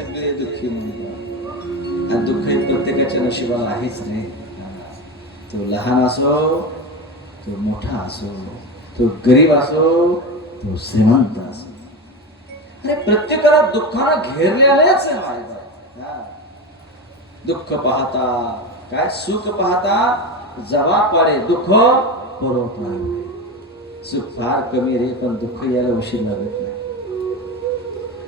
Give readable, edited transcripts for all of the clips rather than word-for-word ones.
सगळे दुःखी म्हणतात. आणि दुःख हे प्रत्येकाच्या नशिबाला आहेच रे. तो लहान असो, तो मोठा असो, तो गरीब असो, तो श्रीमंत असो, आणि प्रत्येकाला दुःखानं घेरलेलेच आहे माझ्या. दुःख पाहता काय सुख पाहता जवा पाडे दुःख बरोबर. सुख फार कमी रे, पण दुःख यायला उशीर लागत नाही.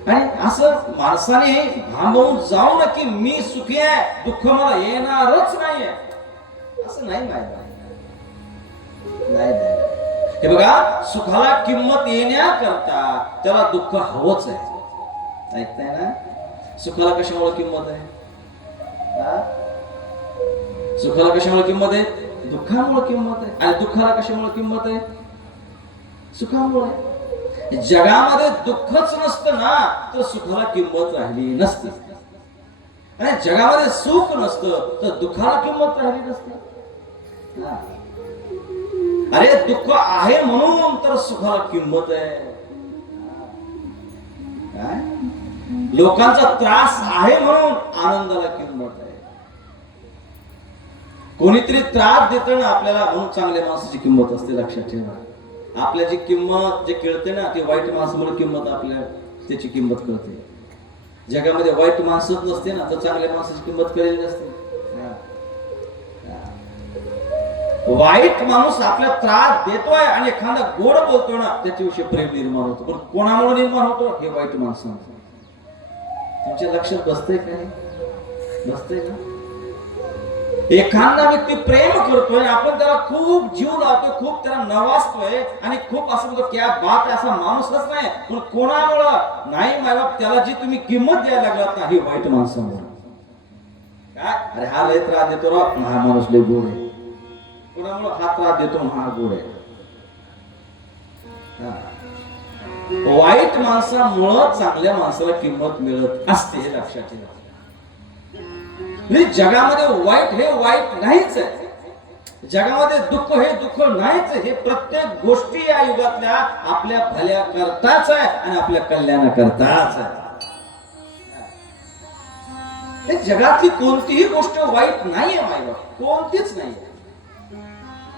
आणि असं माणसाने भांबवून जाऊ ना की मी सुखी आहे, दुःख मला येणारच नाहीये, असं नाही माहिती. नाही. हे बघा, सुखाला किंमत येण्याकरता त्याला दुःख हवंच आहे. ऐकताय ना? सुखाला कशामुळे किंमत आहे? सुखाला कशामुळे किंमत आहे? दुःखामुळे किंमत आहे. आणि दुःखाला कशामुळे किंमत आहे? सुखामुळे. जगामध्ये दुःखच नसतं ना तर सुखाला किंमत राहिली नसती. आणि जगामध्ये सुख नसतं तर दुःखाला किंमत राहिली नसते. अरे दुःख आहे म्हणून तर सुखाला किंमत आहे. काय? लोकांचा त्रास आहे म्हणून आनंदाला किंमत आहे. कोणीतरी त्रास देतं ना आपल्याला म्हणून चांगल्या माणसाची किंमत असते. लक्षात ठेवा. आपल्या जी किंमत जे कळते ना ती वाईट माणसामुळे किंमत आपल्या त्याची किंमत कळते. जगामध्ये वाईट माणसंच नसते ना तर चांगल्या माणसाची किंमत कळलेली नसते. वाईट माणूस आपल्याला त्रास देतोय आणि एखादा गोड बोलतोय ना त्याच्याविषयी प्रेम निर्माण होतो. पण कोणामुळे निर्माण होतो? हे वाईट माणसं. तुमच्या लक्षात बसतंय काय? बसतंय का? एखादा व्यक्ती प्रेम करतोय, आपण त्याला खूप जीव लावतोय, खूप त्याला नवाजतोय आणि खूप असं म्हणतो क्या बात आहे, असा माणूसच नाही. पण कोणामुळं नाही मायबाप त्याला जी तुम्ही किंमत द्यायला लागलात ना ही वाईट माणसामुळे. काय? अरे हा लय त्रास देतो रा, हा माणूस लय गोड आहे. कोणामुळे हा त्रास देतो हा गोड आहे. वाईट माणसामुळं चांगल्या माणसाला किंमत मिळत असते, हे लक्षात ठेवा. जगामध्ये वाईट हे वाईट नाहीच आहे. जगामध्ये दुःख हे दुःख नाहीच. हे प्रत्येक गोष्टी या युगातल्या आपल्या भल्या करताच आहे आणि आपल्या कल्याणाकरताच आहे. हे जगातली कोणतीही गोष्ट वाईट नाहीये मायबा, कोणतीच नाही.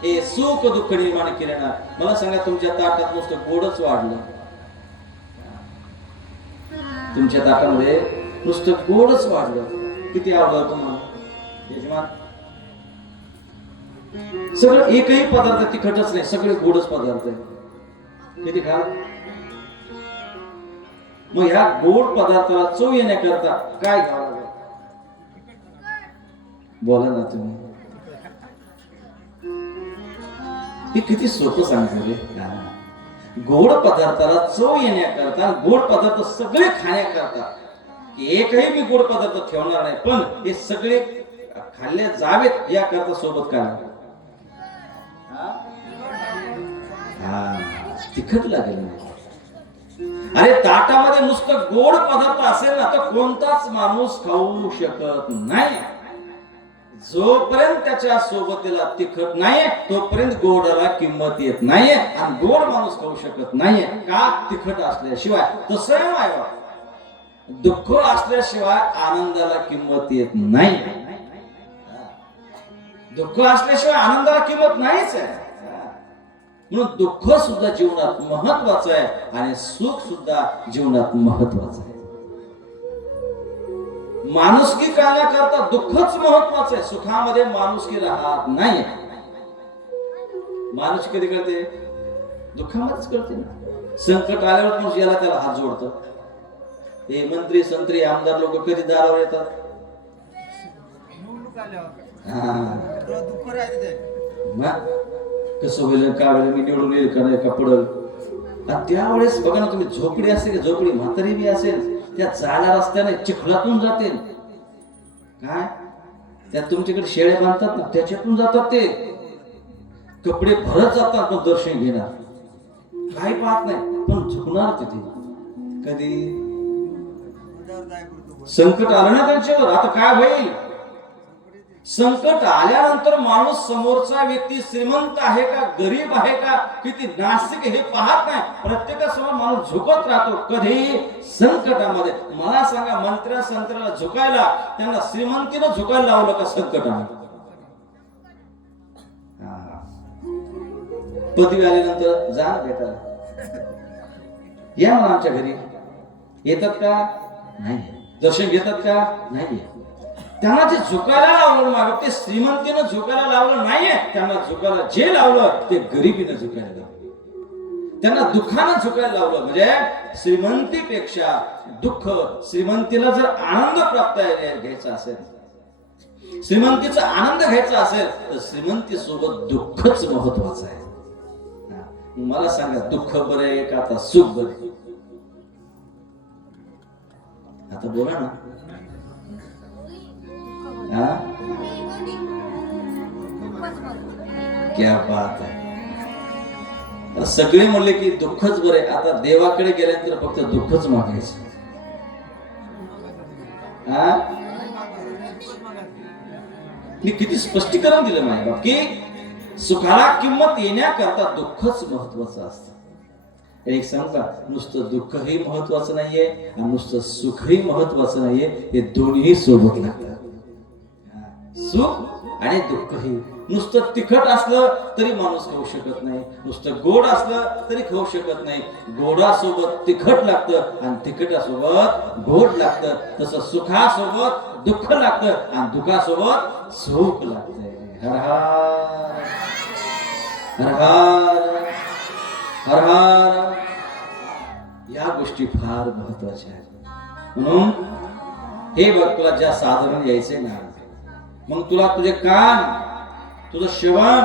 हे सुख दुःख निर्माण केले ना. मला सांगा तुमच्या ताटात नुसतं गोडच वाढलं, तुमच्या ताटामध्ये नुसतं गोडच वाढलं, किती आवडलं तुम्हाला? यजमान सगळं एकही पदार्थ तिखटच नाही, सगळे गोडच पदार्थ आहे. किती खा. मग ह्या गोड पदार्थाला चव येण्याकरता काय घ्यावं? बोला ना तुम्ही. हे किती सोपं सांगतो रे. गोड पदार्थाला चव येण्याकरता, गोड पदार्थ सगळे खाण्याकरता, की एकही मी गोड पदार्थ ठेवणार नाही, पण हे सगळे खाल्ले जावेत याकरता सोबत काय? तिखट लागेल नाही. अरे ताटामध्ये नुसतं गोड पदार्थ असेल ना तर कोणताच माणूस खाऊ शकत नाही. जोपर्यंत त्याच्या सोबतीला तिखट नाहीये तोपर्यंत गोडाला किंमत येत नाहीये. आणि गोड माणूस खाऊ शकत नाहीये का? तिखट असल्याशिवाय. तसं नाही, दुःख असल्याशिवाय आनंदाला किंमत येत नाही. दुःख असल्याशिवाय आनंदाला किंमत नाहीच आहे. म्हणून दुःख सुद्धा जीवनात महत्वाचं आहे आणि सुख सुद्धा जीवनात महत्वाचं आहे. माणुसकी करण्याकरता दुःखच महत्वाचं आहे. सुखामध्ये माणुसकी राहत नाही. माणुसकी कधी कळते? दुःखामध्येच कळते ना. संकट आल्यावर माणूस याला त्याला हात जोडतो. हे मंत्री संत्री आमदार लोक कधी दारावर येतात? कसं होईल का वेळ मी निवडून येईल का नाही का पडल. त्यावेळेस बघा ना तुम्ही, झोपडी असेल, झोपडी म्हातारी बी असेल, त्या चाला रस्त्याने चिखलातून जाते. काय त्यात तुमच्याकडे शेळ्या बांधतात ना त्याच्यातून जातात. ते कपडे भरत जातात पण दर्शन घेणार काही पाहत नाही, पण झुकणार तिथे. कधी संकट आलं ना त्यांच्यावर, आता काय होईल? संकट आल्यानंतर माणूस समोरचा व्यक्ती श्रीमंत आहे का गरीब आहे का किती नास्तिक हे पाहत नाही. प्रत्येकासमोर माणूस झुकत राहतो. कधी संकटामध्ये मला सांगा, मंत्र्या संत्राला झुकायला त्यांना श्रीमंतीनं झुकायला लावलं का संकटामध्ये? पदवी आल्यानंतर जा भेटायला या मला आमच्या घरी येतात का? नाही. दर्शन घेतात का? नाही. त्यांना जे झुकायला लावलं माग ते श्रीमंतीनं झुकायला लावलं नाहीये. त्यांना झुकायला जे लावलं ते गरिबीनं झुकायला लावलं. त्यांना दुःखानं झुकायला लावलं. म्हणजे श्रीमंतीपेक्षा दुःख, श्रीमंतीला जर आनंद प्राप्त घ्यायचा असेल, श्रीमंतीचा आनंद घ्यायचा असेल तर श्रीमंती सोबत दुःखच महत्वाचं आहे. मला सांगा, दुःख बरे का आता सुख बरे? आता बोला ना. क्या बात आहे. सगळे म्हणले की दुःखच बरे. आता देवाकडे गेल्यानंतर फक्त दुःखच मागायचं. मी किती स्पष्टीकरण दिलं नाही बाप की सुखाला किंमत येण्याकरता दुःखच महत्वाचं असतं. एक सांगता, नुसतं दुःखही महत्वाचं नाहीये आणि नुसतं सुखही महत्वाचं नाहीये. हे दोन्ही सोबत लागतात. सुख आणि दुःखही. नुसतं तिखट असलं तरी माणूस खाऊ शकत नाही, नुसतं गोड असलं तरी खाऊ शकत नाही. गोडासोबत तिखट लागतं आणि तिखटासोबत गोड लागतं. तसं सुखासोबत दुःख लागतं आणि दुःखासोबत सुख लागतंय. हर हर हर हर हर हर. या गोष्टी फार महत्वाच्या आहेत. म्हणून हे बघ, तुला ज्या साधन यायचे ना, मग तुला तुझे कान, तुझं श्रवण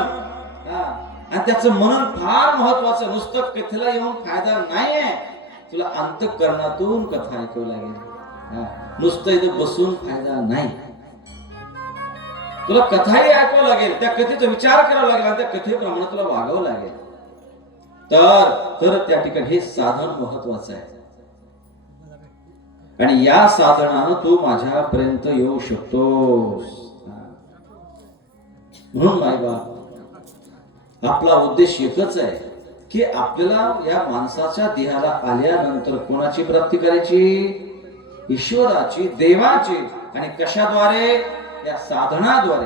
आणि त्याचं मनन फार महत्वाचं. नुसतं कथेला येऊन फायदा नाहीये. तुला अंतःकरणातून कथा ऐकावं लागेल. नुसतं इथं बसून फायदा नाही. तुला कथाही ऐकावं लागेल, त्या कथेचा विचार करावा लागेल आणि त्या कथेप्रमाणे तुला वागावं लागेल. तर त्या ठिकाणी हे साधन महत्वाचं आहे. आणि या साधनानं तू माझ्यापर्यंत येऊ शकतोस. म्हणून मायबाप, आपला उद्देश एकच आहे की आपल्याला या माणसाच्या देहाला आल्यानंतर कोणाची प्राप्ती करायची? ईश्वराची, देवाची. आणि कशाद्वारे? या साधनाद्वारे.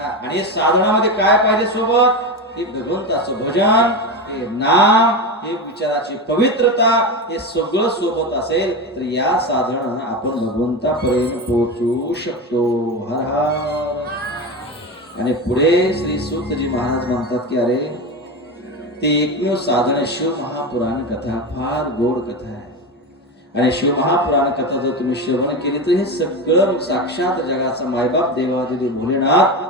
आणि साधनामध्ये काय पाहिजे सोबत? हे भगवंताचं भजन, हे नाम, हे विचाराची पवित्रता, हे सगळं सोबत असेल तर या साधनानं आपण भगवंतापर्यंत पोहोचू शकतो. हर हर. आणि पुढे श्री सूतजी महाराज म्हणतात की अरे, ते एकमेव साधन शिव महापुराण कथा फार गोड कथा आहे. आणि शिव महापुराण कथा जर तुम्ही श्रवण केली तर हे सगळं साक्षात जगाचा मायबाप देवादिदेव भोलेनाथ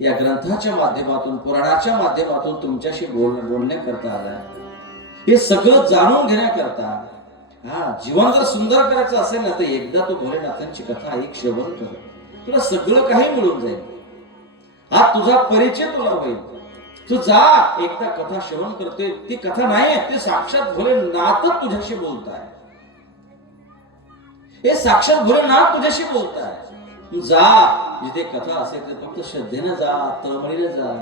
या ग्रंथाच्या माध्यमातून, पुराणाच्या माध्यमातून तुमच्याशी बोलण्याकरता आलाय. हे सगळं जाणून घेण्याकरता. जीवन जर सुंदर करायचं असेल ना तर एकदा तू भोलेनाथांची कथा ऐक, श्रवण कर. तुला सगळं काही मिळून जाईल. हा तुझा परिचय तुला होईल. तू जा, एकदा कथा श्रवण करते. ती कथा नाही, ते साक्षात भोलेनाथच तुझ्याशी बोलताय. हे साक्षात भोलेनाथ तुझ्याशी बोलताय. तू जा, जिथे कथा असेल ते फक्त श्रद्धेनं जा, तळमळीनं जा.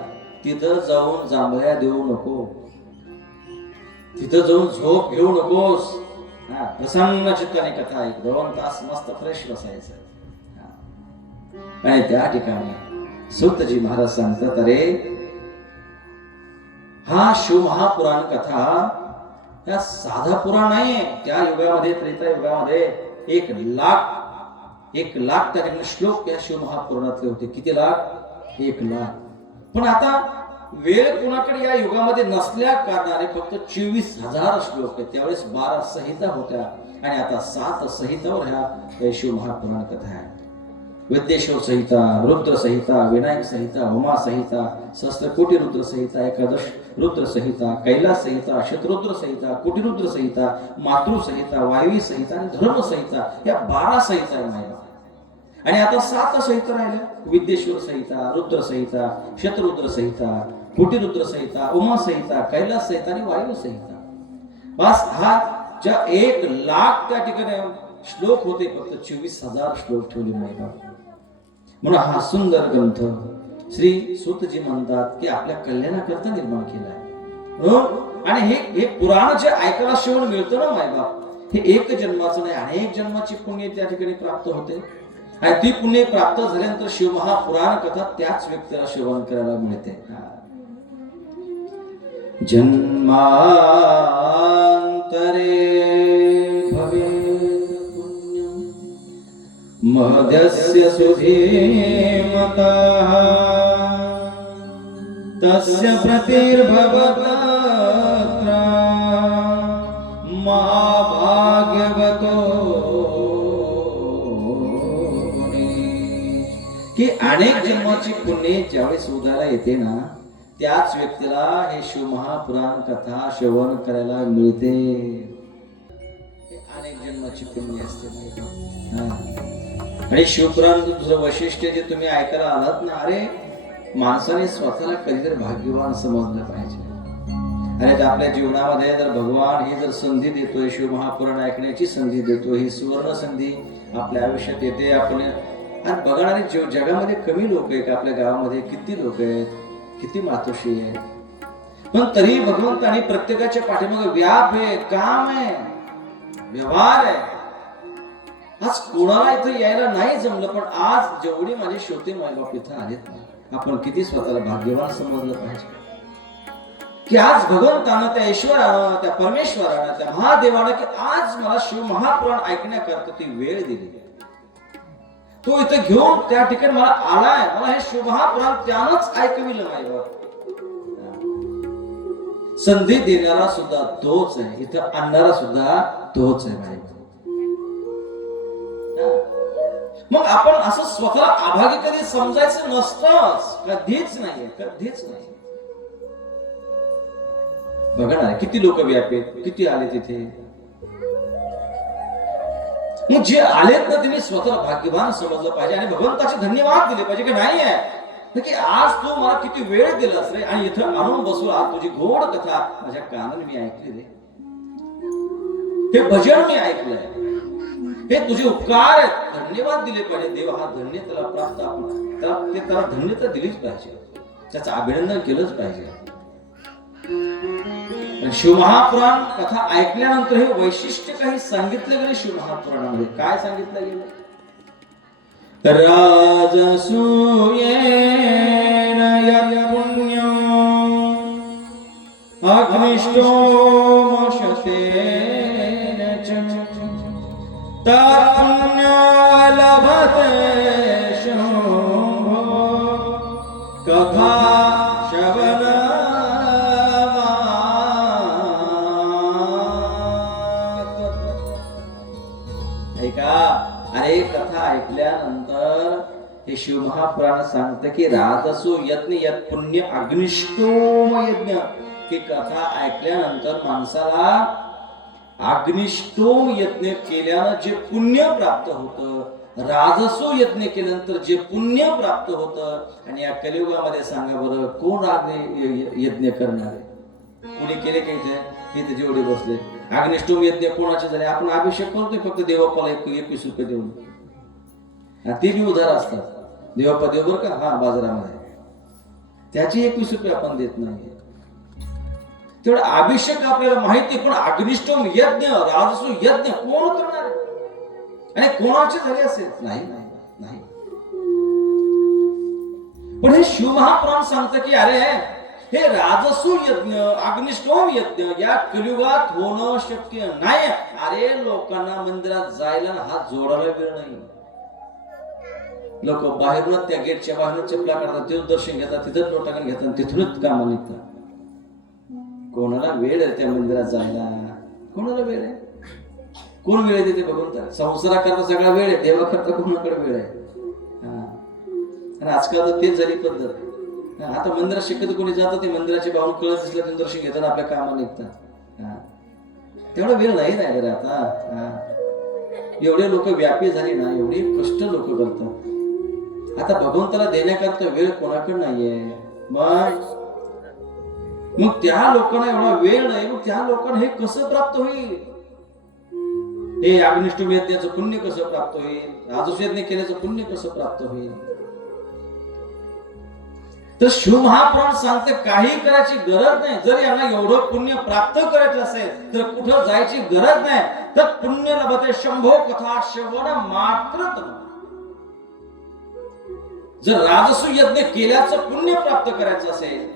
तिथं जाऊन जांभळ्या देऊ नको, तिथं जाऊन झोप घेऊ नकोस. प्रसन्न चित्ताने कथा ऐक. 2 तास मस्त फ्रेश बसायचं. आणि त्या ठिकाणी सूतजी महाराज सांगतात, अरे हा शिव महापुराण कथा या साधा पुराण नाहीये. त्या युगामध्ये, त्रेता युगामध्ये 1 लाख त्या ठिकाणी श्लोक या शिव महापुराणातले होते. किती लाख? 1 लाख. पण आता वेळ कोणाकडे या युगामध्ये नसल्या कारणाने फक्त 24,000 श्लोक आहेत. त्यावेळेस 12 संहिता होत्या आणि आता 7 संहितावर ह्या शिव महापुराण कथा आहे. विद्येश्वर संहिता, रुद्र संहिता, विनायक संहिता, उमा संहिता, सहस्त्रकोटी रुद्र संहिता, एकादश रुद्र संहिता, कैलास संहिता, शतरुद्र संहिता, कोटिरुद्र संहिता, मातृ संहिता, वायवी संहिता आणि धर्म संहिता, या 12 संहिता आहे माझ्या. आणि आता 7 संहिता राहिल्या. विद्येश्वर संहिता, रुद्र संहिता, शतरुद्र संहिता, कोटिरुद्र संहिता, उमा संहिता, कैलास संहिता आणि वायू संहिता. बस हा ज्या 1 लाख त्या ठिकाणी श्लोक होते, फक्त 24,000 श्लोक ठेवले माझ्या. म्हणून हा सुंदर ग्रंथ श्री सूतजी म्हणतात की आपल्या कल्याणाकरता निर्माण केला आहे. आणि हे पुराण जे ऐकायला श्रवण मिळतं ना मायबाप, हे एक जन्माचं नाही, अनेक जन्माची पुण्य त्या ठिकाणी प्राप्त होते. आणि ती पुण्य प्राप्त झाल्यानंतर शिवमहापुराण कथा त्याच व्यक्तीला श्रवण करायला मिळते. जन्मांतरे भवेत् पुण्यं महदस्य सुधीमतः तस्य प्रतिर्भवतः महाभाग्यवतो की अनेक जन्माची पुण्य ज्यावेळेस उदाला येते ना, त्याच व्यक्तीला हे शिवमहापुराण कथा श्रवण करायला मिळते. अनेक जन्माची पुण्य असते. आणि शिवपुराण दुसरं वैशिष्ट्य जे तुम्ही ऐकायला आलात ना, अरे माणसाने स्वतःला कधीतरी भाग्यवान समजलं पाहिजे. अरे आपल्या जीवनामध्ये जर भगवान ही जर संधी देतोय, शिवमहापुराण ऐकण्याची संधी देतोय, ही सुवर्ण संधी आपल्या आयुष्यात येते. आपण आणि बघणारे जगामध्ये कमी लोक आहेत, आपल्या गावामध्ये किती लोक आहेत, किती मातोश्री आहे, पण तरी भगवंतानी प्रत्येकाच्या पाठीमागे व्याप आहे, काम आहे, व्यवहार आहे. आज कोणाला इथं यायला नाही जमलं, पण आज जेवढी माझे श्रोते मायबाप इथं आलेत ना, आपण किती स्वतःला भाग्यवान समजलं पाहिजे की आज भगवंतानं, त्या ईश्वरानं, त्या परमेश्वरानं, त्या महादेवानं की आज मला शिव महापुराण ऐकण्याकरता ती वेळ दिली. तो इथं घेऊन त्या ठिकाणी मला आलाय. मला हे शिवमहापुराण त्यानंच ऐकविलं मायबाप. संधी देणारा सुद्धा तोच आहे, इथं आणणारा सुद्धा तोच आहे मायबाप. मग आपण असं स्वतःला अभागी कधी समजायचं नसतंच, कधीच नाही, कधीच नाही. बघा ना किती लोक व्यापे, किती आले तिथे. मग जे आलेत ना, तुम्ही स्वतःला भाग्यवान समजलं पाहिजे आणि भगवंताचे धन्यवाद दिले पाहिजे की नाही आहे की आज तू मला किती वेळ दिलास रे, आणि इथं आणून बसला, तुझी गोड कथा माझ्या कानाने मी ऐकली रे, हे भजन मी ऐकलंय, हे तुझे उपकार आहेत, धन्यवाद दिले पाहिजे. देव हा धन्य त्याला प्राप्त, आपण त्याला धन्यता दिलीच पाहिजे, त्याचं अभिनंदन केलंच पाहिजे. शिवमहापुराण कथा ऐकल्यानंतर हे वैशिष्ट्य काही सांगितलं गेलं शिवमहापुराणामध्ये. काय सांगितलं गेलं? राजसूयेन यत् पुण्यम् अग्निष्टोम शतेन च तत् पुण्यं लभते शम्भो कथा श्रवण. अरे कथा ऐकल्यानंतर हे शिवमहापुराण सांगतं की राजसो यज्ञ यत् पुण्य अग्निष्टोम यज्ञ. ही कथा ऐकल्यानंतर माणसाला अग्निष्टोम यज्ञ केल्यानं जे पुण्य प्राप्त होतं, राजसो यज्ञ केल्यानंतर जे पुण्य प्राप्त होतं. आणि या कलियुगामध्ये सांगा बरं, कोण यज्ञ करणार आहे? कोणी केले का इथे जेवढे बसले? अग्निष्टोम यज्ञ कोणाचे झाले? आपण अभिषेक करतोय फक्त देवापाला 21 रुपये देऊन, ते बी उधार असतात. देवापा देव बरं का, हा बाजारामध्ये त्याचे 21 रुपये आपण देत नाही. तेवढं अभिषेक आपल्याला माहिती, पण अग्निष्टोम यज्ञ, राजसो यज्ञ कोण करणार आणि कोणाचे झाले असेल? नाही नाही नाही. पण हे शिवमहापुराण सांगतं की अरे हे राजसू यज्ञ, अग्निष्टोम यज्ञ या कलियुगात होणं शक्य नाही. अरे लोकांना मंदिरात जायला हात जोडायला वेळ नाही. लोक बाहेरूनच त्या गेटच्या बाहेरूनच चपला काढतात, तिथून दर्शन घेतात, तिथंच लोटांगण घेतात, तिथूनच कामा निघतात. कोणाला वेळ आहे त्या मंदिरात जायला? कोणाला वेळ आहे? कोण वेळ देते भगवंता? संसाराकरता सगळा वेळ आहे, देवाकरता कोणाकडे वेळ आहे? आणि आजकाल तर तेच झाली पद्धत. आता मंदिरात शक्यतो कोणी जातं, ते मंदिराचे बाहून कळत दिसलं त्यांनी दर्शन घेतात, आपल्या कामा निघतात. तेवढा वेळ नाही रे आता. एवढे लोक व्यापी झाली ना, एवढे कष्ट लोक करतात. आता भगवंताला देण्याकरता वेळ कोणाकडे नाहीये. मग त्या लोकांना एवढा वेळ नाही, मग त्या लोकांना हे कसं प्राप्त होईल? हे अग्निष्टोम यज्ञाचं पुण्य कसं प्राप्त होईल, राजसूय यज्ञ केल्याचं पुण्य कसं प्राप्त होईल. तर शिवमहापुराण सांगते काही करायची गरज नाही. जर यांना एवढं पुण्य प्राप्त करायचं असेल तर कुठं जायची गरज नाही. तर पुण्य लभते शंभो कथा श्रवण मात्र. जर राजसूय यज्ञ केल्याचं पुण्य प्राप्त करायचं असेल,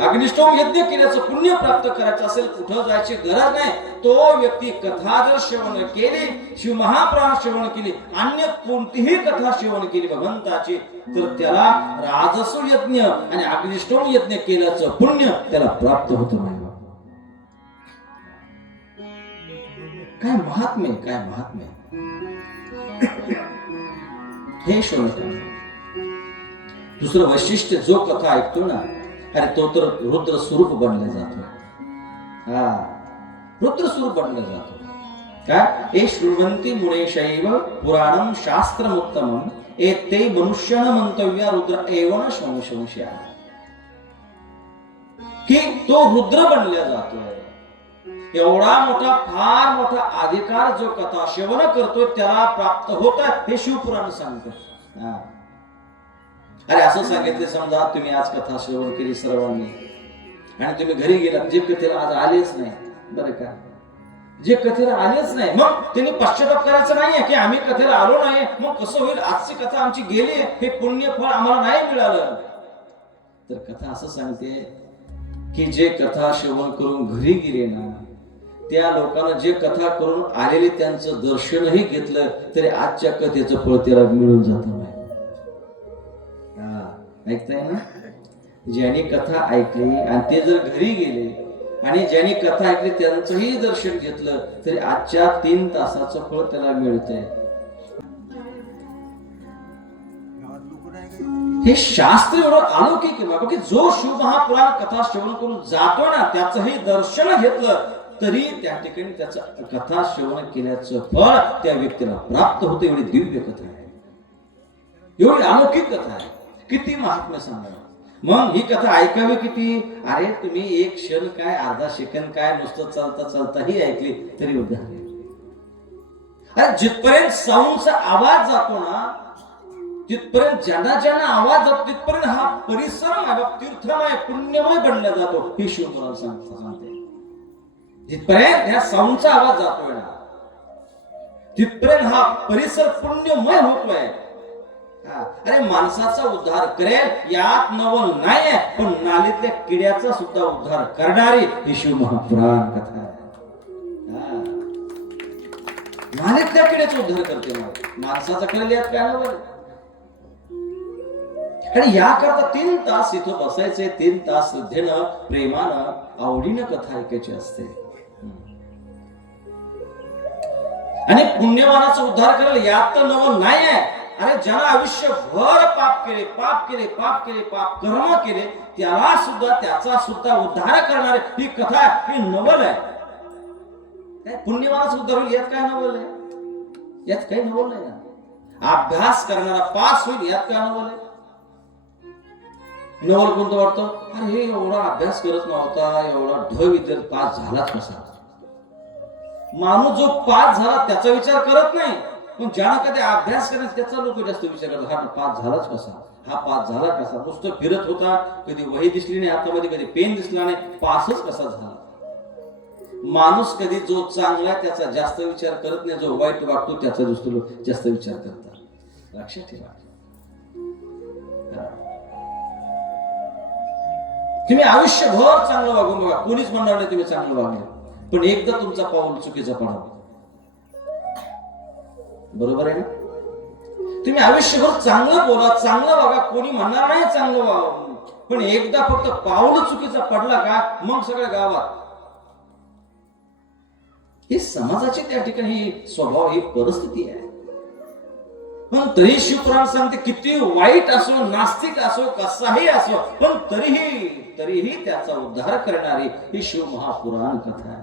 अग्निष्टोम यज्ञ केल्याचं पुण्य प्राप्त करायचं असेल, कुठं जायची गरज नाही. तो व्यक्ती कथा जर श्रवण केली, शिवमहापुराण श्रवण केली, अन्य कोणतीही कथा श्रवण केली भगवंताची, तर त्याला राजसूय यज्ञ आणि अग्निष्टोम यज्ञ केल्याचं पुण्य त्याला प्राप्त होत नाही. काय महात्म्य, काय महात्म्य हे श्रवण. दुसरं वैशिष्ट्य, जो कथा ऐकतो ना, अरे तो तर रुद्र स्वरूप बनला जातो. रुद्र स्वरूप बनला जातो. काय ए शृण्वन्ति मुनेशैव पुराणं शास्त्रमुत्तमं एते मनुष्यन मंतव्य रुद्र एवं संशय. की तो रुद्र बनला जातोय. एवढा मोठा, फार मोठा अधिकार जो कथा श्रवण करतोय त्याला प्राप्त होत आहे, हे शिवपुराण सांगतं. अरे असं सांगितले, समजा तुम्ही आज कथा श्रवण केली सर्वांनी आणि तुम्ही घरी गेलात, जे कथेला आज आलेच नाही, बरं का, जे कथेला आलेच नाही, मग त्यांनी पश्चाताप करायचं नाहीये की आम्ही कथेला आलो नाही, मग कसं होईल, आजची कथा आमची गेली, हे पुण्य फळ आम्हाला नाही मिळालं. तर कथा असं सांगते की जे कथा श्रवण करून घरी गेले ना, त्या लोकांना जे कथा करून आलेले त्यांचं दर्शनही घेतलं तरी आजच्या कथेचं फळ त्याला मिळून जात नाही. ऐकताय ना, ज्यांनी कथा ऐकली आणि ते जर घरी गेले आणि ज्यांनी कथा ऐकली त्यांचंही दर्शन घेतलं तरी आजच्या 3 तासाचं फळ त्याला मिळतंय. हे शास्त्र एवढं अलौकिक आहे बाबा की जो शिवमहापुराण कथा श्रवण करून जातो ना, त्याचंही दर्शन घेतलं तरी त्या ठिकाणी त्याचं कथा श्रवण केल्याचं फळ त्या व्यक्तीला प्राप्त होतं. एवढी दिव्य कथा आहे, एवढी अलौकिक कथा आहे. किती महात्म्य सांगा. मग ही कथा ऐकावी किती. अरे तुम्ही एक क्षण काय, अर्धा सेकंद काय, नुसतं चालता चालता ही ऐकली तरी उद्धार. अरे जिथपर्यंत साऊंडचा आवाज जातो ना, तिथपर्यंत ज्यांना ज्यांना आवाज जातो तिथपर्यंत हा परिसर तीर्थमय पुण्यमय बनला जातो. हे शिवपुराण सांगते. जिथपर्यंत ह्या साऊंडचा आवाज जातोय ना, तिथपर्यंत हा परिसर पुण्यमय होतोय. अरे माणसाचा उद्धार करेल यात नवल नाही, पण नालीतल्या किड्याचा सुद्धा उद्धार करणारी ही शिवमहापुराण कथा आहे. नालीतल्या किड्याचा उद्धार करते, माणसाचा करेल यात काय नवल. आणि याकरता 3 तास इथं बसायचे, 3 तास श्रद्धेनं, प्रेमानं, आवडीनं कथा ऐकायची असते. आणि पुण्यवानाचा उद्धार करेल यात तर नवल नाही आहे. अरे ज्याला आयुष्यभर पाप केले, पाप केले, पाप केले, पाप कर्म केले, त्याला सुद्धा, त्याचा सुद्धा उद्धार करणारे ही कथा, ही नवल आहे. पुण्यवानाचा उद्धार होईल यात काय नवल आहे, यात काही नवल नाही ना. अभ्यास करणारा पास होईल यात काय नवल आहे. नवल कोणतं वाटतं, अरे हे एवढा अभ्यास करत नव्हता, एवढा ढ विद्यार्थी पास झालाच कसा. माणूस जो पास झाला त्याचा विचार करत नाही, पण ज्याला कधी अभ्यास करण्यास त्याचा लोक जास्त विचार करतात, हा पास झालाच कसा, हा पास झाला कसा. नुसतं फिरत होता, कधी वही दिसली नाही हातामध्ये, कधी पेन दिसला नाही, पासच कसा झाला. माणूस कधी जो चांगला त्याचा जास्त विचार करत नाही, जो वाईट वागतो त्याचा दुसरे लोक जास्त विचार करतात. लक्षात ठेवा. तुम्ही आयुष्यभर चांगलं वागून बघा, कोणीच म्हणणार नाही तुम्ही चांगलं वागले, पण एकदा तुमचा पाऊल चुकीचा पडावा. बरोबर आहे ना. तुम्ही आयुष्यभर चांगलं बोला, चांगलं वागा, कोणी म्हणणार नाही चांगलं वागा, पण एकदा फक्त पाऊल चुकीचा पडला का मग सगळ्या गावात ही समाजाची त्या ठिकाणी स्वभाव, ही परिस्थिती आहे. पण तरी शिवपुराण सांगते किती वाईट असो, नास्तिक असो, कसाही असो, पण तरीही त्याचा उद्धार करणारी ही शिवमहापुराण कथा आहे.